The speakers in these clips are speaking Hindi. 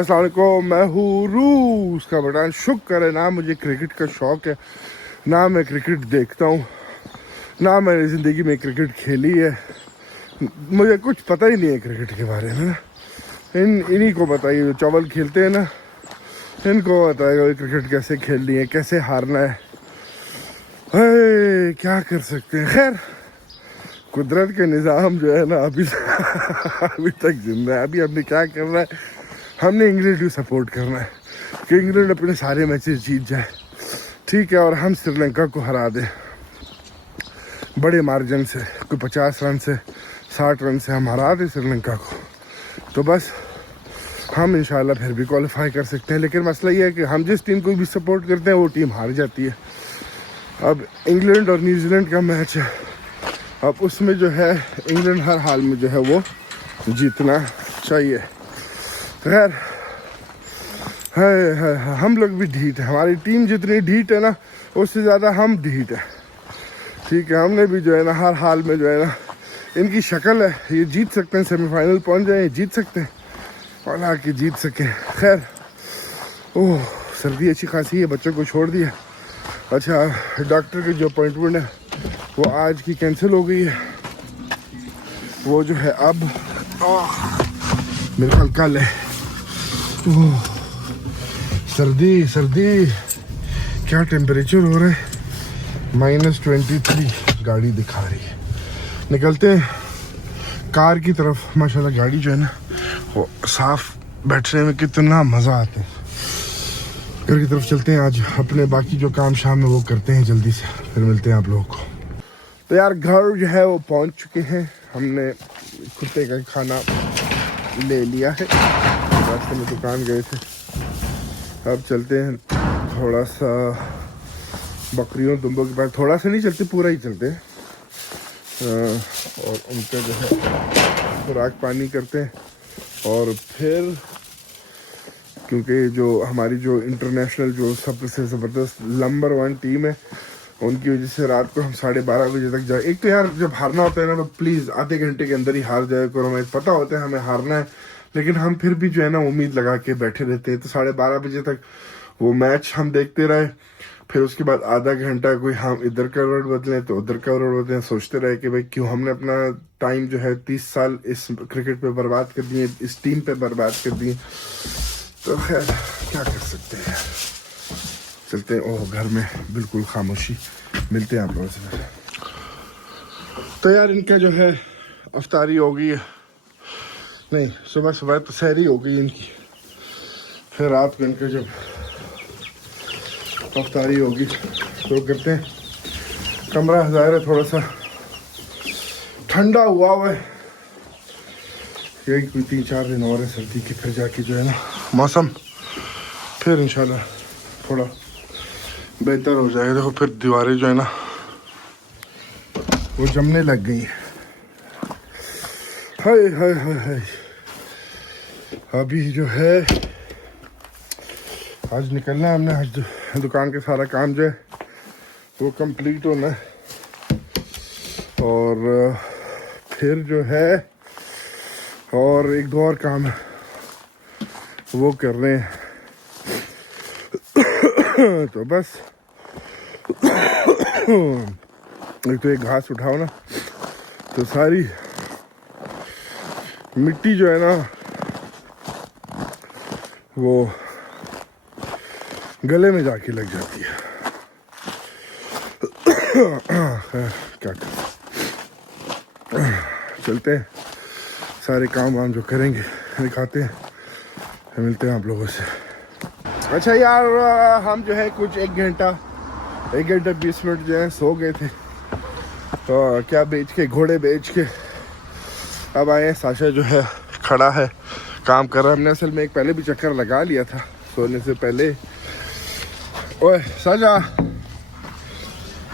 अस्सलाम वालेकुम, मैं हूँ रूस का बटान। शुक्र है ना मुझे क्रिकेट का शौक़ है, ना मैं क्रिकेट देखता हूँ, ना मैंने ज़िंदगी में क्रिकेट खेली है। मुझे कुछ पता ही नहीं है क्रिकेट के बारे में। इन्हीं को बताइए जो चावल खेलते हैं ना, इनको बताएगा क्रिकेट कैसे खेलनी है, कैसे हारना है। क्या कर सकते हैं। खैर, कुदरत के निज़ाम जो है ना अभी तक जिंदा है। अभी हमने क्या करना है, हमने इंग्लैंड को सपोर्ट करना है कि इंग्लैंड अपने सारे मैचेस जीत जाए, ठीक है, और हम श्रीलंका को हरा दें बड़े मार्जिन से। कोई 50 रन से 60 रन से हम हरा दें श्रीलंका को, तो बस हम इंशाल्लाह फिर भी क्वालिफाई कर सकते हैं। लेकिन मसला ये है कि हम जिस टीम को भी सपोर्ट करते हैं वो टीम हार जाती है। अब इंग्लैंड और न्यूजीलैंड का मैच है, अब उसमें जो है इंग्लैंड हर हाल में जो है वो जीतना चाहिए। खैर है, हम लोग भी ढीठ है, हमारी टीम जितनी ढीठ है ना उससे ज़्यादा हम ढीठ है, ठीक है। हमने भी जो है ना हर हाल में जो है ना, इनकी शक्ल है, ये जीत सकते हैं, सेमीफाइनल पहुंच जाए, जीत सकते हैं और आके जीत सकें। खैर, ओह सर्दी अच्छी खासी है, बच्चों को छोड़ दिया। अच्छा, डॉक्टर की जो अपॉइंटमेंट है वो आज की कैंसिल हो गई है, वो जो है अब मेरे ख्याल कल है। सर्दी क्या टेम्परेचर हो रहा है, -23 गाड़ी दिखा रही है। निकलते हैं कार की तरफ। माशाल्लाह गाड़ी जो है ना वो साफ, बैठने में कितना मज़ा आता है। घर की तरफ चलते हैं, आज अपने बाकी जो काम शाम में वो करते हैं जल्दी से, फिर मिलते हैं आप लोगों को। तो यार घर जो है वो पहुंच चुके हैं, हमने कुत्ते का खाना ले लिया है, रास्ते में दुकान गए थे। अब चलते हैं थोड़ा सा बकरियों दुम्बों के पास, थोड़ा सा नहीं चलते, पूरा ही चलते हैं और उनका जो है खुराक पानी करते हैं। और फिर क्योंकि जो हमारी जो इंटरनेशनल जो सबसे ज़बरदस्त नंबर 1 टीम है, उनकी वजह से रात को हम 12:30 बजे तक जाए। एक तो यार जब हारना होता है ना तो प्लीज़ आधे घंटे के अंदर ही हार जाए करो। हमें पता होता है हमें हारना है, लेकिन हम फिर भी जो है ना उम्मीद लगा के बैठे रहते हैं। तो 12:30 बजे तक वो मैच हम देखते रहे, फिर उसके बाद आधा घंटा कोई हम इधर का रोड बदलें तो उधर का रोड बदलें, सोचते रहे कि भाई क्यों हमने अपना टाइम जो है 30 साल इस क्रिकेट पे बर्बाद कर दिए, इस टीम पे बर्बाद कर दिए। तो खैर क्या कर सकते हैं, चलते हैं। ओह घर में बिल्कुल खामोशी। मिलते हैं आप लोगों से। तो यार इनका जो है अफ्तारी हो गई है, नहीं सुबह तो सहरी हो गई इनकी, फिर रात को इनका जब अफ्तारी होगी तो करते हैं। कमरा ज़ाहिर है थोड़ा सा ठंडा हुआ है, यही कोई 3-4 दिन और है सर्दी के, फिर जाके जो है ना मौसम फिर इंशाल्लाह थोड़ा बेहतर हो जाएगा। देखो फिर दीवारें जो है ना वो जमने लग गई है। हाय हाय हाय हाय। अभी जो है आज निकलना है हमने, आज दुकान का सारा काम जो है वो कंप्लीट होना है, और फिर जो है और 1-2 और काम है वो कर रहे हैं। तो बस एक तो एक घास उठाओ ना तो सारी मिट्टी जो है ना वो गले में जाके लग जाती है। क्या कर, चलते हैं, सारे काम वाम जो करेंगे दिखाते हैं, फिर मिलते हैं आप लोगों से। अच्छा यार, हम जो है कुछ 1 घंटा 20 मिनट जो है सो गए थे, तो क्या बेच के, घोड़े बेच के अब आए। साशा जो है खड़ा है, काम कर रहा है। हमने असल में एक पहले भी चक्कर लगा लिया था सोने से पहले। ओए साशा,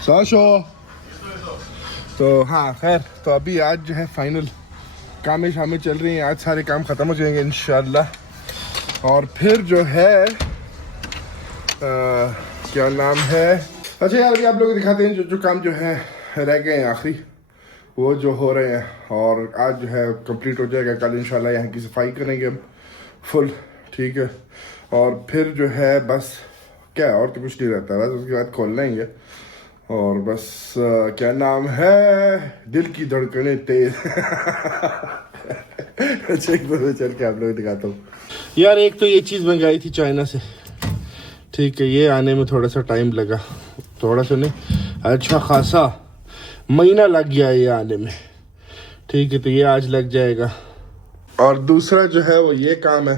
साशो। तो हाँ खैर, तो अभी आज जो है फाइनल काम शामें चल रही हैं, आज सारे काम ख़त्म हो जाएंगे इंशाल्लाह। और फिर जो है क्या नाम है, अच्छा यार अभी आप लोग दिखाते हैं जो काम जो है रह गए हैं आखिरी, वो जो हो रहे हैं, और आज जो है कंप्लीट हो जाएगा। कल इंशाल्लाह यहाँ की सफाई करेंगे हम फुल ठीक है। और फिर जो है बस क्या है, और तो कुछ नहीं रहता, बस उसके बाद खोल लेंगे और बस क्या नाम है, दिल की धड़कनें तेज। अच्छा एक बार चल के आप लोग दिखाता हूँ यार। एक तो ये चीज़ मंगाई थी चाइना से, ठीक है, ये आने में थोड़ा सा टाइम लगा, थोड़ा सा नहीं अच्छा खासा महीना लग गया ये आने में, ठीक है, तो ये आज लग जाएगा। और दूसरा जो है वो ये काम है,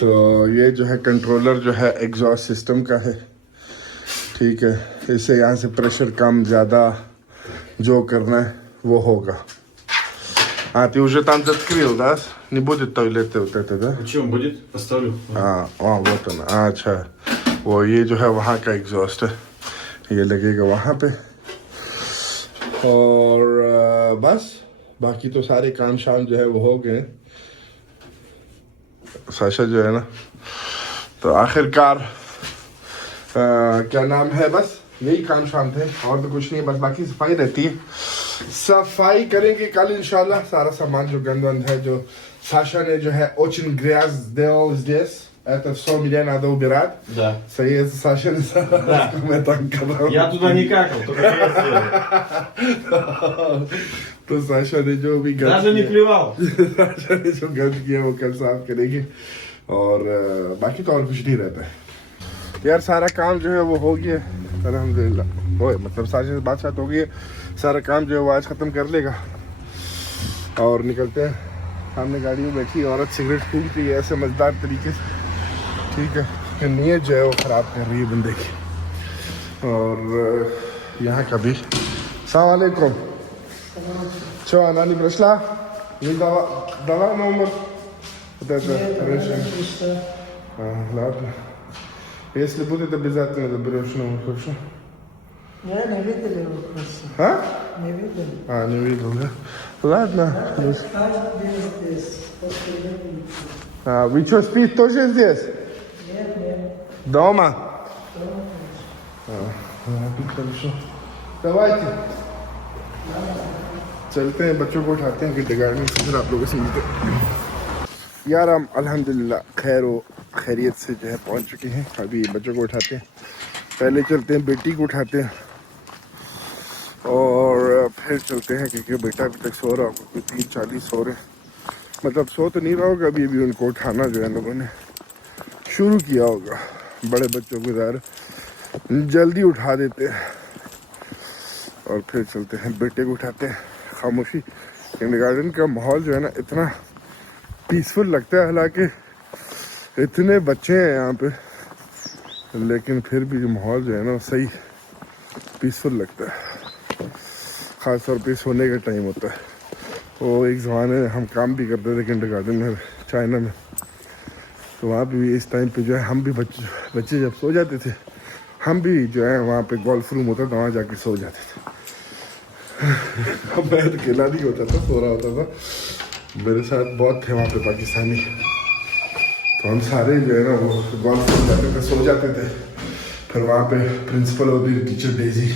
तो ये जो है कंट्रोलर जो है एग्जॉस्ट सिस्टम का है, ठीक है, इससे यहाँ से प्रेशर कम ज़्यादा जो करना है वो होगा. А, ты уже там открыл, да? Не будет туалета вот это, да? Почему? Будет? Поставлю. Вот он. अच्छा. वो ये जो है वहाँ का एग्जॉस्ट है, ये लगेगा वहाँ पे. और बस बाकी तो सारे काम शाम जो है वो हो गए. साशा जो है ना, तो आखिरकार क्या नाम है, बस यही काम शाम थे और तो कुछ नहीं, बस बाकी सफाई रहती है. सफाई करेंगे कल इंशाल्लाह. सारा सामान जो गंद वंद है, जो साशा ने जो है очень грязь сделал здесь, это все меня надо убирать. Да. सही है, साशा ने सारा मैं तंग कर रहा हूँ. Я туда не какал, только я сделал. तो साशा ने जो भी गंद Даже не плевал. साशा ने जो गंद किया वो कल साफ करेंगे और बाकी तो और कुछ नहीं रहता है यार. सारा काम जो है वो हो गया अल्हम्दुलिल्लाह. वो मतलब साशा से बात हो गई है, सारा काम जो है वो आज ख़त्म कर लेगा और निकलते हैं. सामने गाड़ी में बैठी औरत सिगरेट फूक रही है ऐसे मज़ेदार तरीके से, ठीक है, कि नीयत जो है वो ख़राब कर रही है बंदे की. और यहाँ का भी अस्सलाम वालेकुम. Čo, Nani prišla? Mi dala номер? Вот это решение. Ладно. Если будет, обязательно заберешь номер, хорошо? Я не видел его просто. А? Не видел. Не видел, да? Ладно. Каждый день здесь. После этого. Вы что, спите тоже здесь? Нет. Дома? Хорошо. Давайте. चलते हैं, बच्चों को उठाते हैं किंडरगार्टन से, फिर आप लोगों से मिलते हैं. यार हम अल्हम्दुलिल्लाह खैर व खैरियत से जो है पहुंच चुके हैं. अभी बच्चों को उठाते हैं, पहले चलते हैं बेटी को उठाते हैं और फिर चलते हैं क्योंकि बेटा अभी तक सो रहा होगा, कोई 3:40 सो रहे, मतलब सो तो नहीं रहा होगा अभी. अभी उनको उठाना जो है लोगों ने शुरू किया होगा. बड़े बच्चों को ज़रा जल्दी उठा देते हैं और फिर चलते हैं बेटे को उठाते हैं. खामोशी, किंडरगार्टन का माहौल जो है ना इतना पीसफुल लगता है, हालांकि इतने बच्चे हैं यहाँ पे, लेकिन फिर भी जो माहौल जो है ना सही पीसफुल लगता है. ख़ास तौर पे सोने का टाइम होता है. वो एक ज़माने में हम काम भी करते थे किंडरगार्टन में चाइना में, तो वहाँ पे भी इस टाइम पे जो है हम भी बच्चे जब सो जाते थे, हम भी जो है वहाँ पे गोल्फ रूम होता था वहाँ जाके सो जाते थे. अब मैं अकेला नहीं होता था, सो रहा होता था, मेरे साथ बहुत थे वहाँ पे पाकिस्तानी, तो हम सारे जो है ना वो गोल्फ रूम जाते थे, सो जाते थे. फिर वहाँ पे प्रिंसिपल होती थी टीचर डेजी,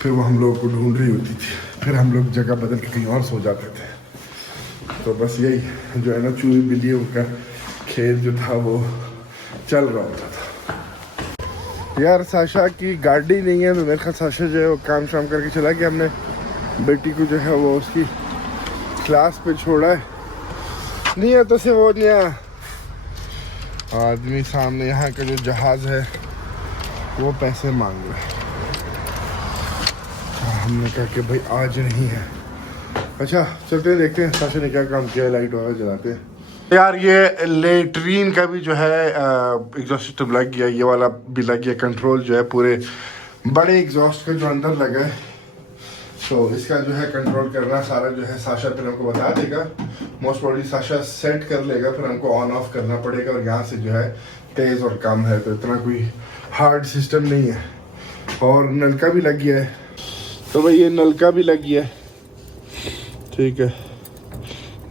फिर वो हम लोग को ढूंढ रही होती थी, फिर हम लोग जगह बदल के कहीं और सो जाते थे. तो बस यही जो है ना चूही बिल्लियों का खेल जो था वो चल रहा होता था. यार साशा की गाड़ी नहीं है तो मेरे ख्याल साशा जो है वो काम शाम करके चला गया. हमने बेटी को जो है वो उसकी क्लास पे छोड़ा है. नहीं है तो से वो नहीं है आदमी सामने यहाँ का जो जहाज़ है वो पैसे मांग रहा है. हमने कहा कि भाई आज नहीं है. अच्छा चलते हैं, देखते हैं साशा ने क्या काम किया है. लाइट वगैरह जलाते हैं. यार ये लेटरीन का भी जो है एग्जॉस्ट सिस्टम लग गया, ये वाला भी लग गया. कंट्रोल जो है पूरे बड़े एग्जॉस्ट का जो अंदर लगा है, तो इसका जो है कंट्रोल करना सारा जो है साशा फिर हमको बता देगा. मोस्ट प्रॉब्ली साशा सेट कर लेगा, फिर हमको ऑन ऑफ करना पड़ेगा. और यहाँ से जो है तेज़ और कम है, तो इतना कोई हार्ड सिस्टम नहीं है. और नलका भी लग गया है, तो भाई ये नलका भी लग गया है, ठीक है.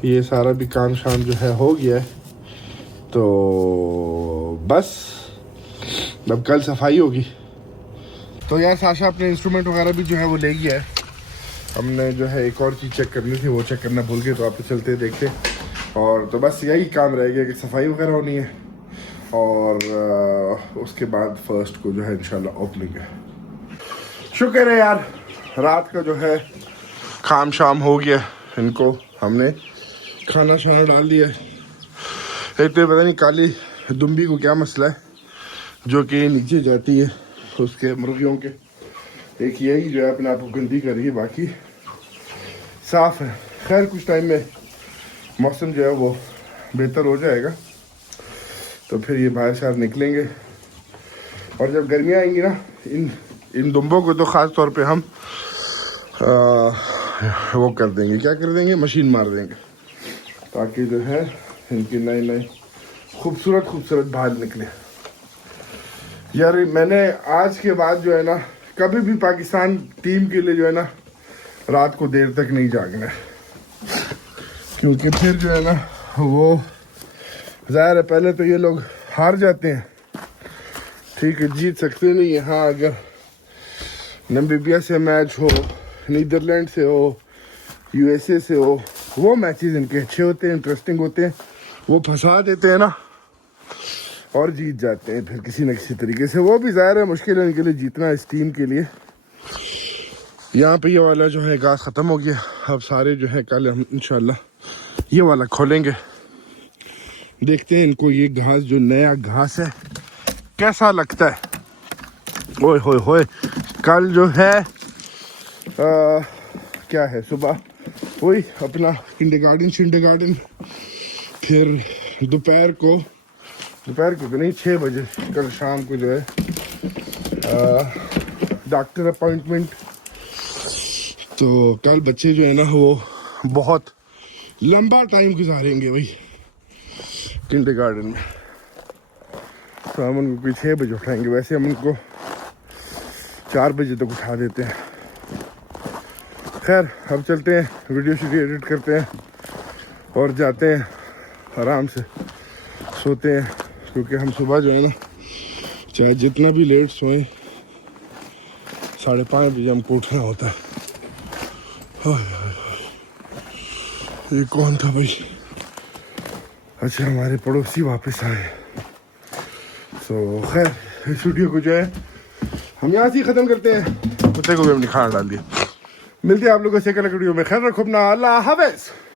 ये सारा भी काम शाम जो है हो गया है. तो बस अब कल सफाई होगी. तो यार साशा अपने इंस्ट्रूमेंट वगैरह भी जो है वो ले गया है. हमने जो है एक और चीज़ चेक करनी थी, वो चेक करना भूल गए, तो आप चलते देखते और तो बस यही काम रह गया कि सफाई वगैरह होनी है और उसके बाद फर्स्ट को जो है इंशाल्लाह ओपनिंग है। शुक्र है यार, रात का जो है काम शाम हो गया, इनको हमने खाना शाना डाल दिया है। एक तो पता नहीं काली दुम्बी को क्या मसला है जो कि नीचे जाती है उसके मुर्गियों के, एक यही जो है अपने आप को गंदी कर रही है, बाकी साफ़ है। खैर कुछ टाइम में मौसम जो है वो बेहतर हो जाएगा तो फिर ये बाहर शाहर निकलेंगे। और जब गर्मियाँ आएंगी ना, इन दुम्बों को तो ख़ास तौर पे हम वो कर देंगे, क्या कर देंगे, मशीन मार देंगे ताकि जो है इनकी नए नए खूबसूरत बाहर निकले। यार मैंने आज के बाद जो है ना कभी भी पाकिस्तान टीम के लिए जो है ना रात को देर तक नहीं जागना है, क्योंकि फिर जो है ना वो ज़ाहिर है पहले तो ये लोग हार जाते हैं, ठीक है, जीत सकते नहीं है। हाँ अगर नामीबिया से मैच हो, नीदरलैंड से हो, यूएसए से हो, वो मैचेस इनके अच्छे होते हैं, इंटरेस्टिंग होते हैं, वो फंसा देते हैं ना और जीत जाते हैं फिर किसी न किसी तरीके से। वो भी ज़ाहिर है मुश्किल है इनके लिए जीतना इस टीम के लिए। यहाँ पे ये वाला जो है घास ख़त्म हो गया, अब सारे जो है कल हम इंशाल्लाह ये वाला खोलेंगे, देखते हैं इनको ये घास जो नया घास है कैसा लगता है। ओए होए होए, कल जो है क्या है, सुबह वही अपना किंडरगार्टन, फिर दोपहर को तो नहीं 6 बजे कल शाम को जो है डॉक्टर अपॉइंटमेंट। तो कल बच्चे जो है ना वो बहुत लंबा टाइम गुजारेंगे भाई किंडरगार्टन में, तो हम उनको कोई 6 बजे उठाएंगे, वैसे हम उनको 4 बजे तक उठा देते हैं। खैर अब चलते हैं, वीडियो एडिट करते हैं और जाते हैं आराम से सोते हैं, क्योंकि हम सुबह जो है ना चाहे जितना भी लेट सोएं 5:30 बजे हमको उठना होता है। ये कौन था भाई? अच्छा हमारे पड़ोसी वापस आए। तो खैर इस वीडियो को जो है हम यहाँ से ही ख़त्म करते हैं, कुत्ते को भी हमने खाना डाल दिया। मिलते हैं आप लोगों से कल वीडियो में, खैर रखो अपना, अल्लाह हाफ़िज़।